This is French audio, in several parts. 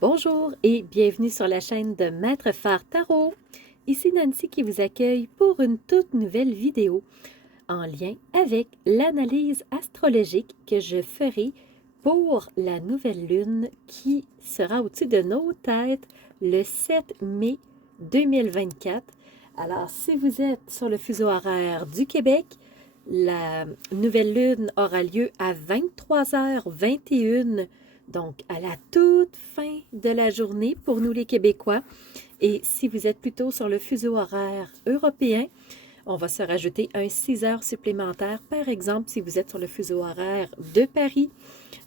Bonjour et bienvenue sur la chaîne de Maître Phare Tarot. Ici Nancy qui vous accueille pour une toute nouvelle vidéo en lien avec l'analyse astrologique que je ferai pour la nouvelle lune qui sera au-dessus de nos têtes le 7 mai 2024. Alors, si vous êtes sur le fuseau horaire du Québec, la nouvelle lune aura lieu à 23h21, donc à la toute fin de la journée pour nous les Québécois. Et si vous êtes plutôt sur le fuseau horaire européen, on va se rajouter un 6 heures supplémentaires. Par exemple, si vous êtes sur le fuseau horaire de Paris,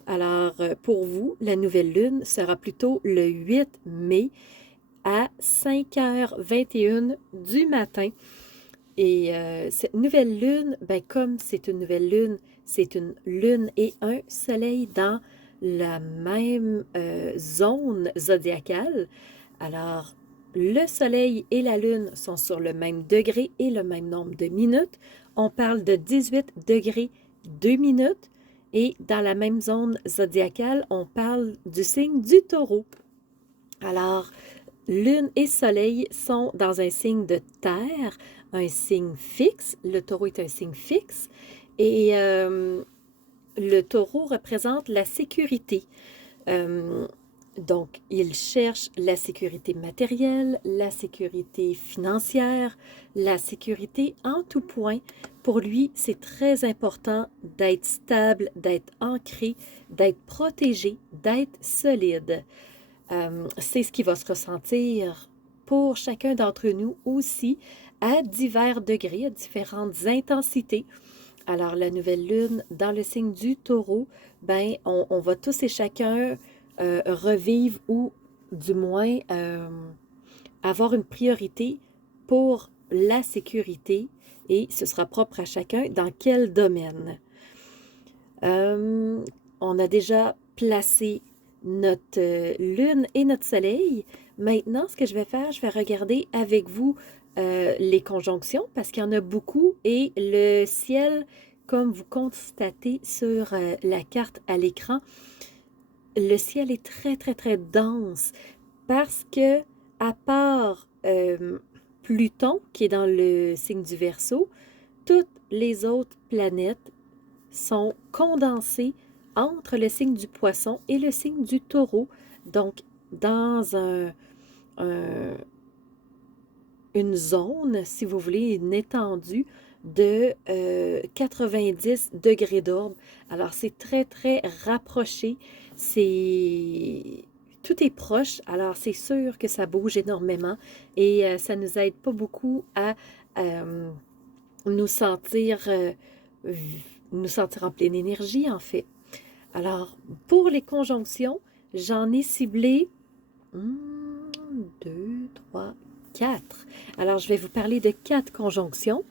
alors pour vous, la nouvelle lune sera plutôt le 8 mai à 5h21 du matin. Et cette nouvelle lune, ben, comme c'est une nouvelle lune, c'est une lune et un soleil dans la même zone zodiacale. Alors, le soleil et la lune sont sur le même degré et le même nombre de minutes. On parle de 18 degrés 2 minutes. Et dans la même zone zodiacale, on parle du signe du taureau. Alors, lune et soleil sont dans un signe de terre, un signe fixe. Le taureau est un signe fixe. Et le taureau représente la sécurité. Donc, il cherche la sécurité matérielle, la sécurité financière, la sécurité en tout point. Pour lui, c'est très important d'être stable, d'être ancré, d'être protégé, d'être solide. C'est ce qui va se ressentir pour chacun d'entre nous aussi à divers degrés, à différentes intensités. Alors, la nouvelle lune dans le signe du taureau, ben, on va tous et chacun revivre ou du moins avoir une priorité pour la sécurité et ce sera propre à chacun dans quel domaine. On a déjà placé notre lune et notre soleil. Maintenant, ce que je vais faire, je vais regarder avec vous les conjonctions parce qu'il y en a beaucoup et le ciel, comme vous constatez sur la carte à l'écran, le ciel est très, très, très dense parce que, à part Pluton, qui est dans le signe du Verseau, toutes les autres planètes sont condensées entre le signe du Poisson et le signe du Taureau. Donc, dans une zone, si vous voulez, une étendue de 90 degrés d'orbe. Alors, c'est très, très rapproché. Tout est proche, alors c'est sûr que ça bouge énormément et ça ne nous aide pas beaucoup à euh, nous sentir, euh, nous sentir en pleine énergie, en fait. Alors, pour les conjonctions, j'en ai ciblé 2, 3, 4. Alors, je vais vous parler de 4 conjonctions.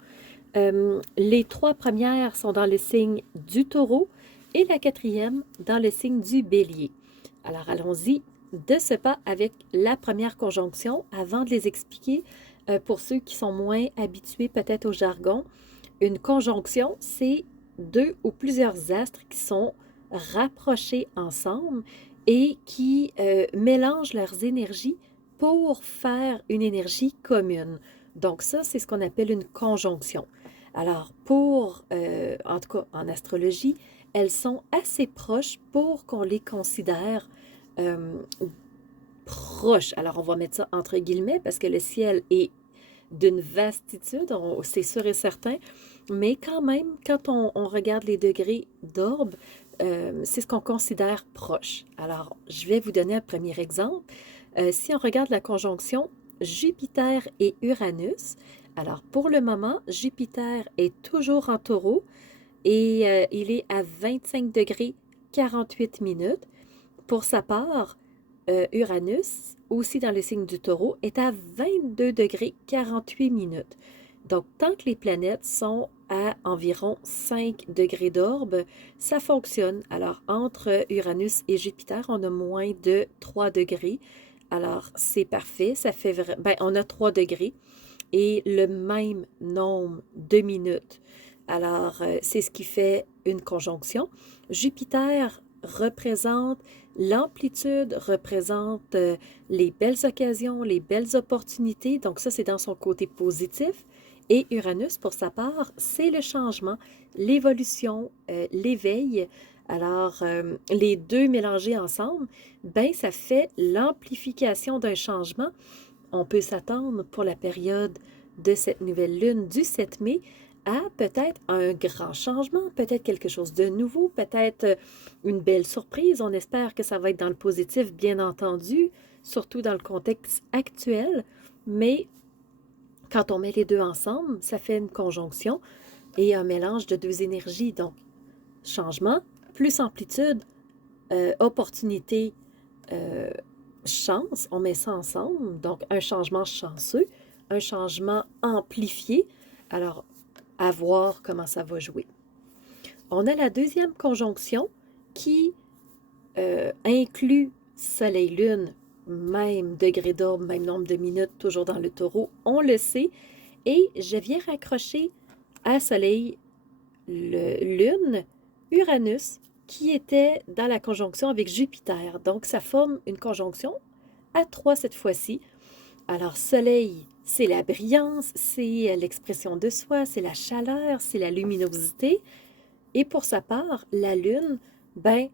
Les 3 premières sont dans le signe du taureau et la 4e dans le signe du bélier. Alors, allons-y de ce pas avec la première conjonction avant de les expliquer pour ceux qui sont moins habitués peut-être au jargon. Une conjonction, c'est 2 ou plusieurs astres qui sont rapprochés ensemble et qui mélangent leurs énergies pour faire une énergie commune. Donc ça, c'est ce qu'on appelle une conjonction. Alors, en tout cas en astrologie, elles sont assez proches pour qu'on les considère euh, proches. Alors, on va mettre ça entre guillemets parce que le ciel est d'une vastitude, c'est sûr et certain, mais quand même, quand on regarde les degrés d'orbe, c'est ce qu'on considère proche. Alors, je vais vous donner un premier exemple. Si on regarde la conjonction Jupiter et Uranus, alors pour le moment, Jupiter est toujours en taureau et il est à 25 degrés 48 minutes. Pour sa part, Uranus, aussi dans le signe du taureau, est à 22 degrés 48 minutes. Donc, tant que les planètes sont à environ 5 degrés d'orbe, ça fonctionne. Alors, entre Uranus et Jupiter, on a moins de 3 degrés. Alors, c'est parfait. Ça fait on a 3 degrés et le même nombre de minutes. Alors, c'est ce qui fait une conjonction. Jupiter représente L'amplitude représente les belles occasions, les belles opportunités. Donc ça, c'est dans son côté positif. Et Uranus, pour sa part, c'est le changement, l'évolution, l'éveil. Alors, les deux mélangés ensemble, ben, ça fait l'amplification d'un changement. On peut s'attendre pour la période de cette nouvelle lune du 7 mai à peut-être un grand changement, peut-être quelque chose de nouveau, peut-être une belle surprise. On espère que ça va être dans le positif, bien entendu, surtout dans le contexte actuel. Mais quand on met les deux ensemble, ça fait une conjonction et un mélange de deux énergies. Donc, changement, plus amplitude, opportunité, euh, chance, on met ça ensemble. Donc, un changement chanceux, un changement amplifié. Alors, à voir comment ça va jouer. On a la deuxième conjonction qui inclut Soleil-Lune, même degré d'orbe, même nombre de minutes, toujours dans le taureau, on le sait. Et je viens raccrocher à Soleil, Lune, Uranus, qui était dans la conjonction avec Jupiter. Donc, ça forme une conjonction à 3 cette fois-ci. Alors, Soleil, c'est la brillance, c'est l'expression de soi, c'est la chaleur, c'est la luminosité. Et pour sa part, la Lune, ben,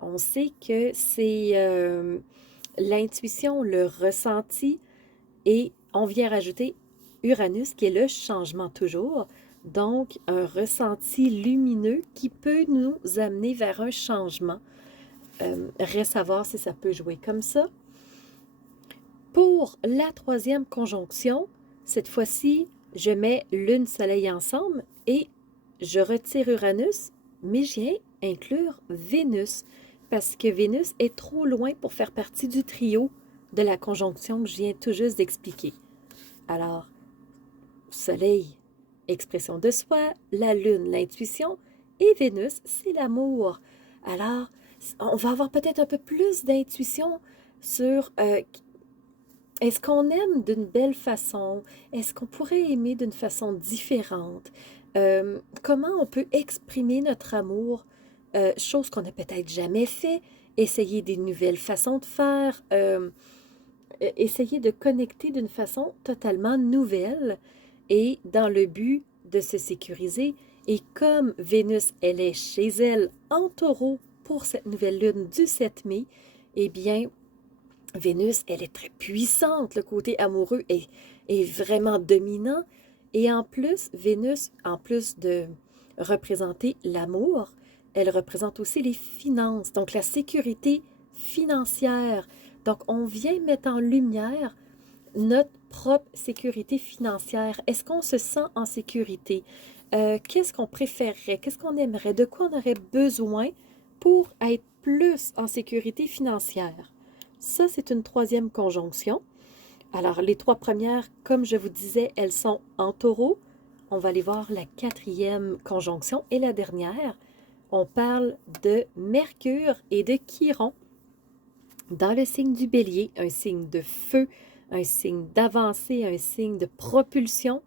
on sait que c'est l'intuition, le ressenti, et on vient rajouter Uranus, qui est le changement toujours. Donc, un ressenti lumineux qui peut nous amener vers un changement. Reste à voir si ça peut jouer comme ça. Pour la troisième conjonction, cette fois-ci, je mets Lune-Soleil ensemble et je retire Uranus, mais je viens inclure Vénus, parce que Vénus est trop loin pour faire partie du trio de la conjonction que je viens tout juste d'expliquer. Alors, Soleil, expression de soi, la Lune, l'intuition, et Vénus, c'est l'amour. Alors, on va avoir peut-être un peu plus d'intuition sur est-ce qu'on aime d'une belle façon? Est-ce qu'on pourrait aimer d'une façon différente? Comment on peut exprimer notre amour? Chose qu'on n'a peut-être jamais fait. Essayer des nouvelles façons de faire. Essayer de connecter d'une façon totalement nouvelle et dans le but de se sécuriser. Et comme Vénus, elle est chez elle en taureau pour cette nouvelle lune du 7 mai, eh bien, Vénus, elle est très puissante. Le côté amoureux est vraiment dominant. Et en plus, Vénus, en plus de représenter l'amour, elle représente aussi les finances, donc la sécurité financière. Donc, on vient mettre en lumière notre propre sécurité financière. Est-ce qu'on se sent en sécurité? Qu'est-ce qu'on préférerait? Qu'est-ce qu'on aimerait? De quoi on aurait besoin pour être plus en sécurité financière? Ça, c'est une troisième conjonction. Alors, les trois premières, comme je vous disais, elles sont en taureau. On va aller voir la quatrième conjonction et la dernière. On parle de Mercure et de Chiron dans le signe du Bélier, un signe de feu, un signe d'avancée, un signe de propulsion.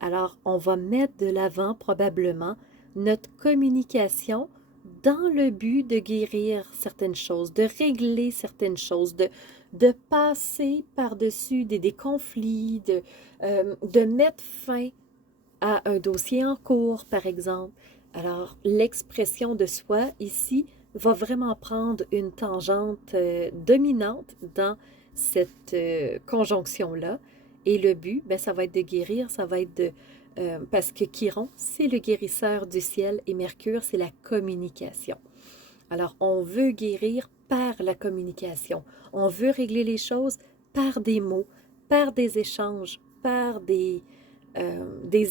Alors, on va mettre de l'avant probablement notre communication dans le but de guérir certaines choses, de régler certaines choses, de passer par-dessus des conflits, de mettre fin à un dossier en cours, par exemple. Alors, l'expression de soi ici va vraiment prendre une tangente dominante dans cette conjonction-là. Et le but, ben, ça va être de guérir, ça va être de... parce que Chiron, c'est le guérisseur du ciel et Mercure, c'est la communication. Alors, on veut guérir par la communication. On veut régler les choses par des mots, par des échanges, par des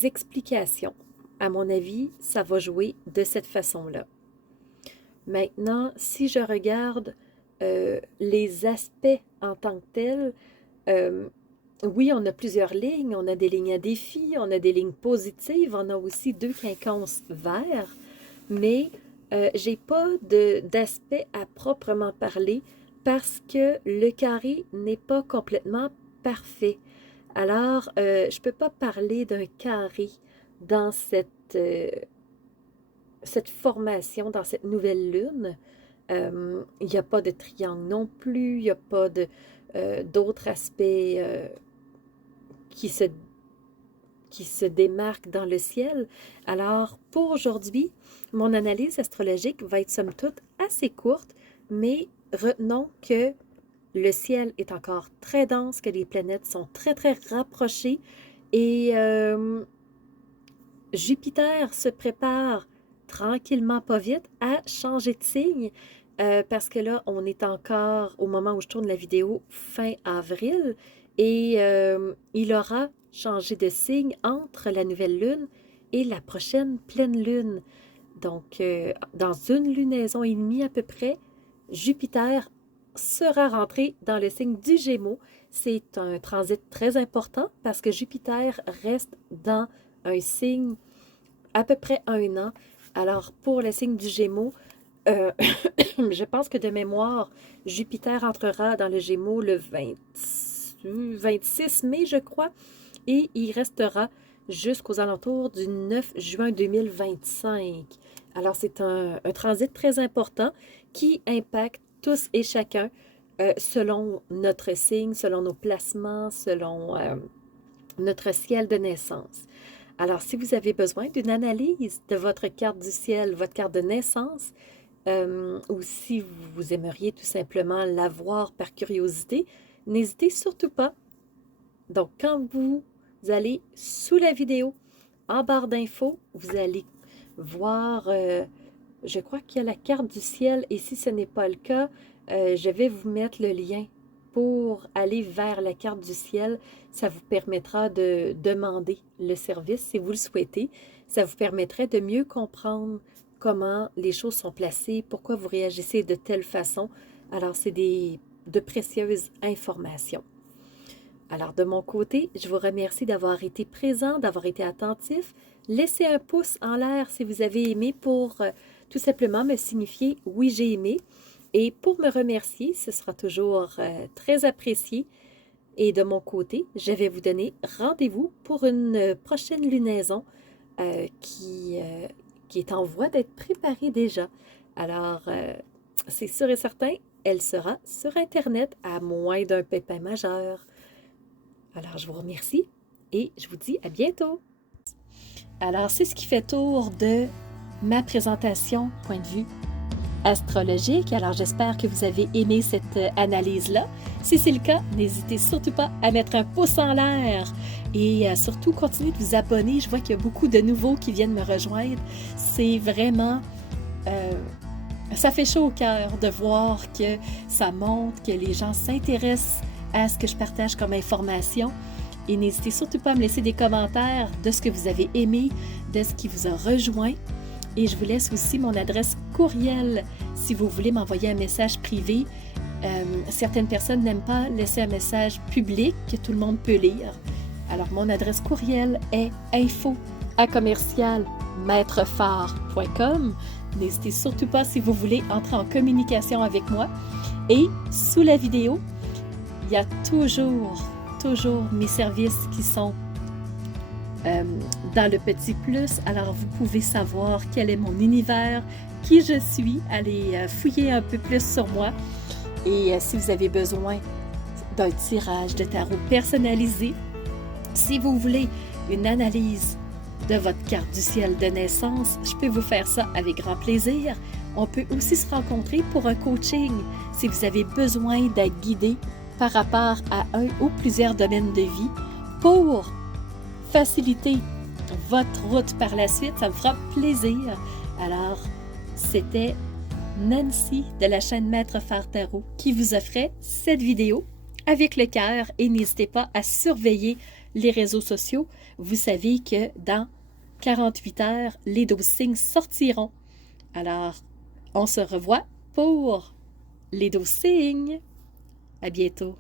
explications. À mon avis, ça va jouer de cette façon-là. Maintenant, si je regarde les aspects en tant que tels, euh, oui, on a plusieurs lignes. On a des lignes à défi, on a des lignes positives, on a aussi deux quinconces verts, mais j'ai pas d'aspect à proprement parler parce que le carré n'est pas complètement parfait. Alors, je ne peux pas parler d'un carré dans cette formation, dans cette nouvelle lune. Il n'y a pas de triangle non plus, il n'y a pas d'autres aspects qui se, qui se démarquent dans le ciel. Alors, pour aujourd'hui, mon analyse astrologique va être somme toute assez courte, mais retenons que le ciel est encore très dense, que les planètes sont très, très rapprochées et Jupiter se prépare tranquillement, pas vite, à changer de signe parce que là, on est encore, au moment où je tourne la vidéo, fin avril et il aura changé de signe entre la nouvelle lune et la prochaine pleine lune. Donc, dans une lunaison et demie à peu près, Jupiter sera rentré dans le signe du Gémeaux. C'est un transit très important parce que Jupiter reste dans un signe à peu près 1 an. Alors, pour le signe du Gémeaux, je pense que de mémoire, Jupiter entrera dans le Gémeaux le 26 mai, je crois, et il restera jusqu'aux alentours du 9 juin 2025. Alors, c'est un transit très important qui impacte tous et chacun selon notre signe, selon nos placements, selon notre ciel de naissance. Alors, si vous avez besoin d'une analyse de votre carte du ciel, votre carte de naissance, ou si vous aimeriez tout simplement la voir par curiosité, n'hésitez surtout pas. Donc, quand vous allez sous la vidéo, en barre d'infos, vous allez voir, je crois qu'il y a la carte du ciel, et si ce n'est pas le cas, je vais vous mettre le lien pour aller vers la carte du ciel. Ça vous permettra de demander le service si vous le souhaitez. Ça vous permettrait de mieux comprendre comment les choses sont placées, pourquoi vous réagissez de telle façon. Alors, c'est de précieuses informations. Alors, de mon côté, je vous remercie d'avoir été présent, d'avoir été attentif. Laissez un pouce en l'air si vous avez aimé pour tout simplement me signifier « oui, j'ai aimé ». Et pour me remercier, ce sera toujours très apprécié. Et de mon côté, je vais vous donner rendez-vous pour une prochaine lunaison qui est en voie d'être préparée déjà. Alors, c'est sûr et certain, elle sera sur Internet à moins d'un pépin majeur. Alors, je vous remercie et je vous dis à bientôt. Alors, c'est ce qui fait tour de ma présentation, point de vue astrologique. Alors, j'espère que vous avez aimé cette analyse-là. Si c'est le cas, n'hésitez surtout pas à mettre un pouce en l'air et surtout continuez de vous abonner. Je vois qu'il y a beaucoup de nouveaux qui viennent me rejoindre. C'est vraiment... ça fait chaud au cœur de voir que ça montre, que les gens s'intéressent à ce que je partage comme information. Et n'hésitez surtout pas à me laisser des commentaires de ce que vous avez aimé, de ce qui vous a rejoint. Et je vous laisse aussi mon adresse courriel si vous voulez m'envoyer un message privé. Certaines personnes n'aiment pas laisser un message public que tout le monde peut lire. Alors, mon adresse courriel est info@commercialmaitrefort.com. N'hésitez surtout pas si vous voulez entrer en communication avec moi. Et sous la vidéo, il y a toujours mes services qui sont dans le petit plus. Alors, vous pouvez savoir quel est mon univers, qui je suis, allez fouiller un peu plus sur moi. Et si vous avez besoin d'un tirage de tarot personnalisé, si vous voulez une analyse de votre carte du ciel de naissance, je peux vous faire ça avec grand plaisir. On peut aussi se rencontrer pour un coaching si vous avez besoin d'être guidé par rapport à un ou plusieurs domaines de vie pour faciliter votre route par la suite. Ça me fera plaisir. Alors, c'était Nancy de la chaîne Maître Phare Tarot qui vous offrait cette vidéo avec le cœur et n'hésitez pas à surveiller les réseaux sociaux. Vous savez que dans 48 heures, les 12 signes sortiront. Alors, on se revoit pour les 12 signes. À bientôt.